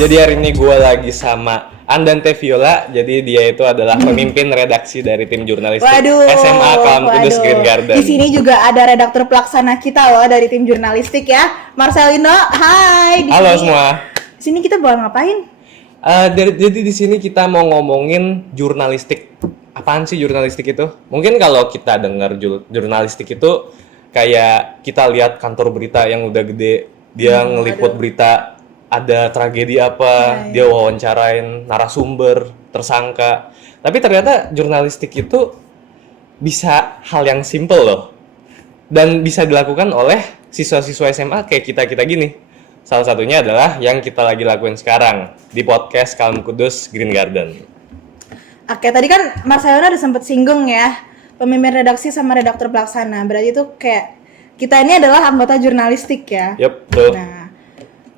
Jadi hari ini gue lagi sama Andante Viola. Jadi dia itu adalah pemimpin redaksi dari tim jurnalistik SMA Kalam Kudus Green Garden. Di sini juga ada redaktur pelaksana kita loh dari tim jurnalistik ya, Marcelino. Hai. Halo semua. Di sini kita bakal ngapain? Jadi di sini kita mau ngomongin jurnalistik. Apaan sih jurnalistik itu? Mungkin kalau kita dengar jurnalistik itu kayak kita lihat kantor berita yang udah gede, dia ngeliput berita ada tragedi apa, dia wawancarain narasumber, tersangka. Tapi ternyata jurnalistik itu bisa hal yang simple loh. Dan bisa dilakukan oleh siswa-siswa SMA kayak kita-kita gini. Salah satunya adalah yang kita lagi lakuin sekarang di podcast Kalam Kudus Green Garden. Oke, tadi kan Marcelino udah sempet singgung ya, pemimpin redaksi sama redaktur pelaksana. Berarti itu kayak kita ini adalah anggota jurnalistik ya. Yep, betul. Nah,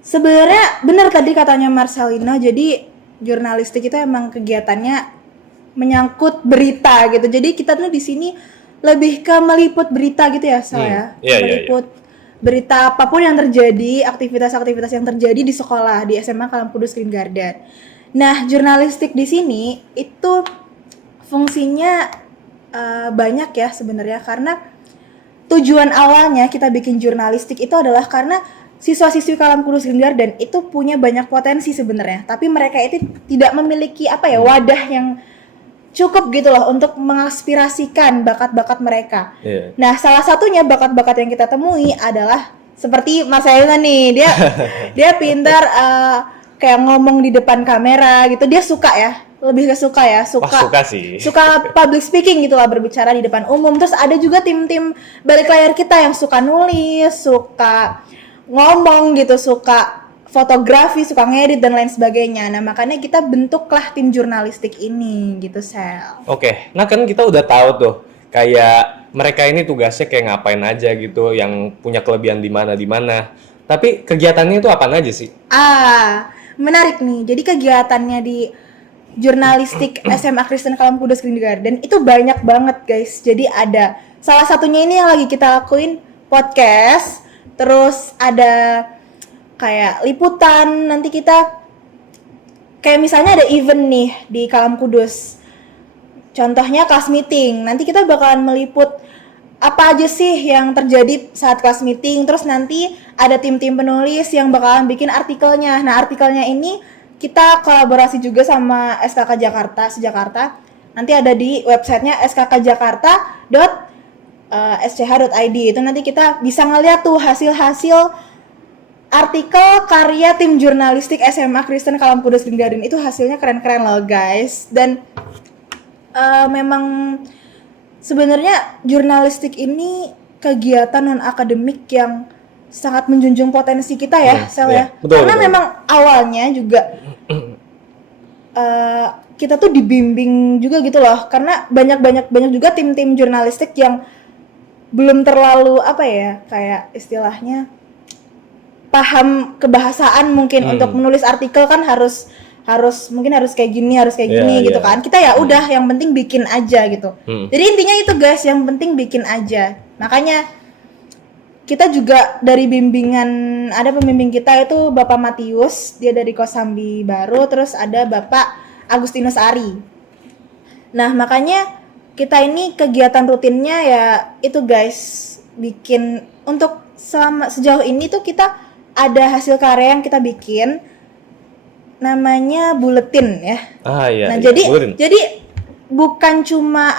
sebenarnya benar tadi katanya Marcelino, jadi jurnalistik itu emang kegiatannya menyangkut berita gitu. Jadi kita tuh di sini lebih ke meliput berita gitu ya, saya. Meliput berita apapun yang terjadi, aktivitas-aktivitas yang terjadi di sekolah, di SMA Kalam Kudus Green Garden. Nah, jurnalistik di sini itu fungsinya banyak ya sebenarnya, karena tujuan awalnya kita bikin jurnalistik itu adalah karena siswa-siswi Kalam Kudus Green Garden itu punya banyak potensi sebenarnya, tapi mereka itu tidak memiliki wadah yang cukup gitu loh untuk mengaspirasikan bakat-bakat mereka. Nah, salah satunya bakat-bakat yang kita temui adalah seperti Mas Ayla nih, dia pintar kayak ngomong di depan kamera gitu, dia suka ya, lebih ke suka ya, suka sih. Suka public speaking gitu lah, berbicara di depan umum. Terus ada juga tim-tim balik layar kita yang suka nulis, suka ngomong gitu, suka fotografi, suka ngedit dan lain sebagainya. Nah, makanya kita bentuklah tim jurnalistik ini gitu, Sel. Oke, nah kan kita udah tahu tuh kayak mereka ini tugasnya kayak ngapain aja gitu, yang punya kelebihan di mana. Tapi kegiatannya itu apaan aja sih? Menarik nih. Jadi kegiatannya di jurnalistik SMA Kristen Kalam Kudus Green Garden itu banyak banget, guys. Jadi ada salah satunya ini yang lagi kita lakuin, podcast. Terus ada kayak liputan, nanti kita kayak misalnya ada event nih di Kalam Kudus. Contohnya kelas meeting. Nanti kita bakalan meliput apa aja sih yang terjadi saat kelas meeting. Terus nanti ada tim-tim penulis yang bakalan bikin artikelnya. Nah, artikelnya ini kita kolaborasi juga sama SKK Jakarta, Sejakarta. Nanti ada di websitenya skkjakarta.sch.id. Itu nanti kita bisa ngeliat tuh hasil-hasil artikel karya tim jurnalistik SMA Kristen Kalam Kudus Green Garden. Itu hasilnya keren-keren loh, guys. Dan memang sebenarnya jurnalistik ini kegiatan non-akademik yang sangat menjunjung potensi kita ya, Sel ya. Karena memang awalnya juga kita tuh dibimbing juga gitu loh, karena banyak juga tim-tim jurnalistik yang belum terlalu kayak istilahnya paham kebahasaan mungkin untuk menulis artikel kan harus kayak gini gitu kan. Kita ya udah yang penting bikin aja gitu. Jadi intinya itu, guys, yang penting bikin aja. Makanya kita juga dari bimbingan, ada pembimbing kita itu Bapak Matius, dia dari Kosambi Baru, terus ada Bapak Agustinus Ari. Nah, makanya kita ini kegiatan rutinnya ya itu, guys, bikin untuk sejauh ini tuh kita ada hasil karya yang kita bikin namanya buletin ya. Nah, jadi bukan cuma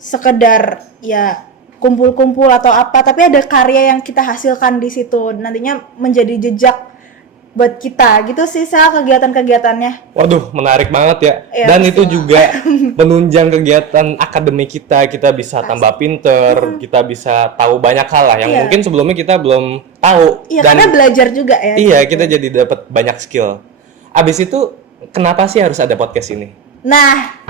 sekedar ya kumpul-kumpul atau apa, tapi ada karya yang kita hasilkan di situ, nantinya menjadi jejak buat kita gitu sih, kegiatan-kegiatannya. Waduh, menarik banget ya. Dan itu juga menunjang kegiatan akademik kita bisa tambah pinter, kita bisa tahu banyak hal lah yang mungkin sebelumnya kita belum tahu. Iya, karena belajar juga ya. Iya, gitu. Kita jadi dapat banyak skill. Abis itu, kenapa sih harus ada podcast ini? Nah,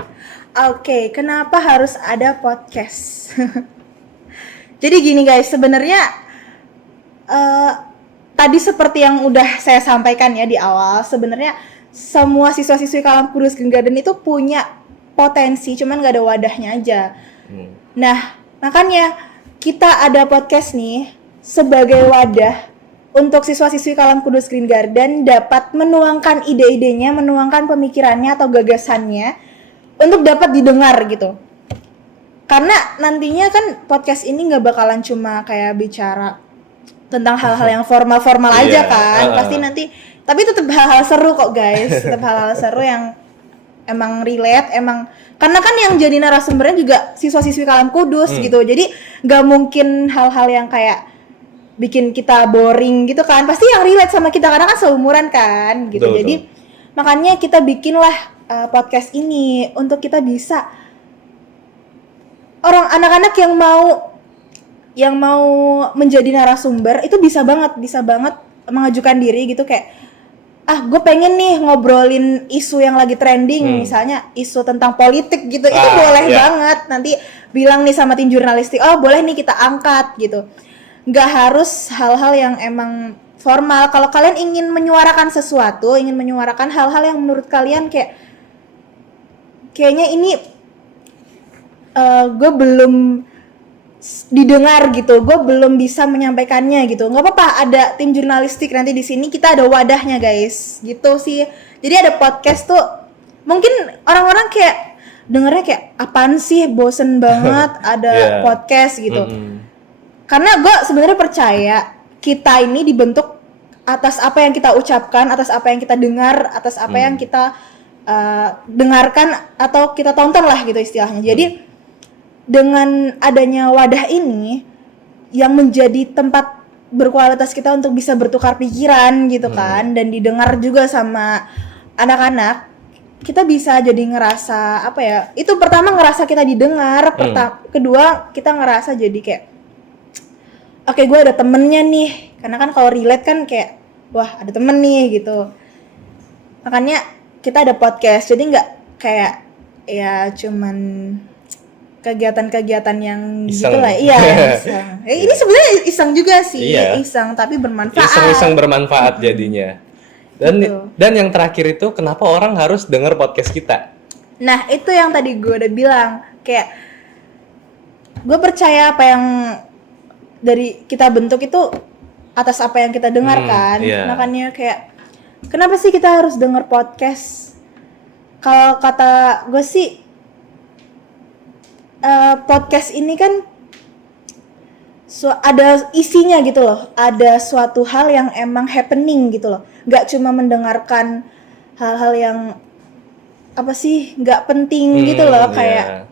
oke, kenapa harus ada podcast? Jadi gini, guys, sebenarnya tadi seperti yang udah saya sampaikan ya di awal, sebenarnya semua siswa-siswi Kalam Kudus Green Garden itu punya potensi, cuman gak ada wadahnya aja. Nah, makanya kita ada podcast nih sebagai wadah untuk siswa-siswi Kalam Kudus Green Garden dapat menuangkan ide-idenya, menuangkan pemikirannya atau gagasannya untuk dapat didengar gitu. Karena nantinya kan podcast ini nggak bakalan cuma kayak bicara tentang hal-hal yang formal-formal aja kan. Pasti nanti, tapi tetap hal-hal seru kok guys, tetap hal-hal seru yang emang relate, emang karena kan yang jadi narasumbernya juga siswa-siswi Kalam Kudus gitu. Jadi nggak mungkin hal-hal yang kayak bikin kita boring gitu kan, pasti yang relate sama kita karena kan seumuran kan gitu. Betul, jadi makanya kita bikinlah podcast ini untuk kita bisa orang anak-anak yang mau menjadi narasumber itu bisa banget mengajukan diri gitu, kayak gue pengen nih ngobrolin isu yang lagi trending, misalnya isu tentang politik gitu, itu boleh banget nanti bilang nih sama tim jurnalistik, oh boleh nih kita angkat gitu. Nggak harus hal-hal yang emang formal. Kalau kalian ingin menyuarakan sesuatu, ingin menyuarakan hal-hal yang menurut kalian kayaknya ini gue belum didengar gitu, gue belum bisa menyampaikannya gitu, nggak apa-apa, ada tim jurnalistik nanti di sini, kita ada wadahnya guys, gitu sih. Jadi ada podcast tuh, mungkin orang-orang kayak dengernya kayak apaan sih, bosen banget ada podcast gitu. Karena gue sebenarnya percaya kita ini dibentuk atas apa yang kita ucapkan, atas apa yang kita dengar, atas apa yang kita dengarkan atau kita tonton lah gitu istilahnya. Jadi dengan adanya wadah ini yang menjadi tempat berkualitas kita untuk bisa bertukar pikiran gitu kan, dan didengar juga sama anak-anak, kita bisa jadi ngerasa apa ya? Itu pertama ngerasa kita didengar, kedua kita ngerasa jadi kayak oke, gue ada temennya nih, karena kan kalau relate kan kayak wah ada temen nih gitu. Makanya kita ada podcast, jadi nggak kayak ya cuman kegiatan-kegiatan yang iseng. gitu lah. Iya, iseng. Ini sebenarnya iseng juga sih, iseng tapi bermanfaat. Iseng-iseng bermanfaat jadinya. Dan yang terakhir itu kenapa orang harus denger podcast kita? Nah itu yang tadi gue udah bilang, kayak gue percaya apa yang dari kita bentuk itu atas apa yang kita dengarkan. Makanya kayak kenapa sih kita harus denger podcast? Kalau kata gue sih podcast ini kan ada isinya gitu loh, ada suatu hal yang emang happening gitu loh, nggak cuma mendengarkan hal-hal yang apa sih nggak penting gitu loh, kayak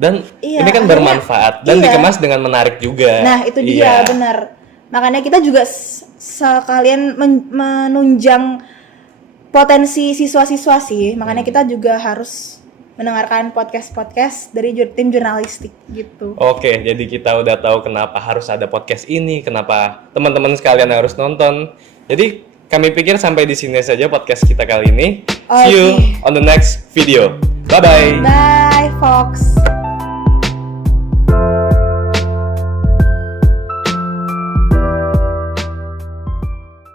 dan ini kan bermanfaat dan dikemas dengan menarik juga. Nah itu dia benar, makanya kita juga sekalian menunjang potensi siswa-siswa sih, makanya kita juga harus mendengarkan podcast-podcast dari tim jurnalistik gitu. Oke, jadi kita udah tahu kenapa harus ada podcast ini, kenapa teman-teman sekalian harus nonton. Jadi kami pikir sampai di sini saja podcast kita kali ini. See you on the next video. Bye-bye. Bye, Fox.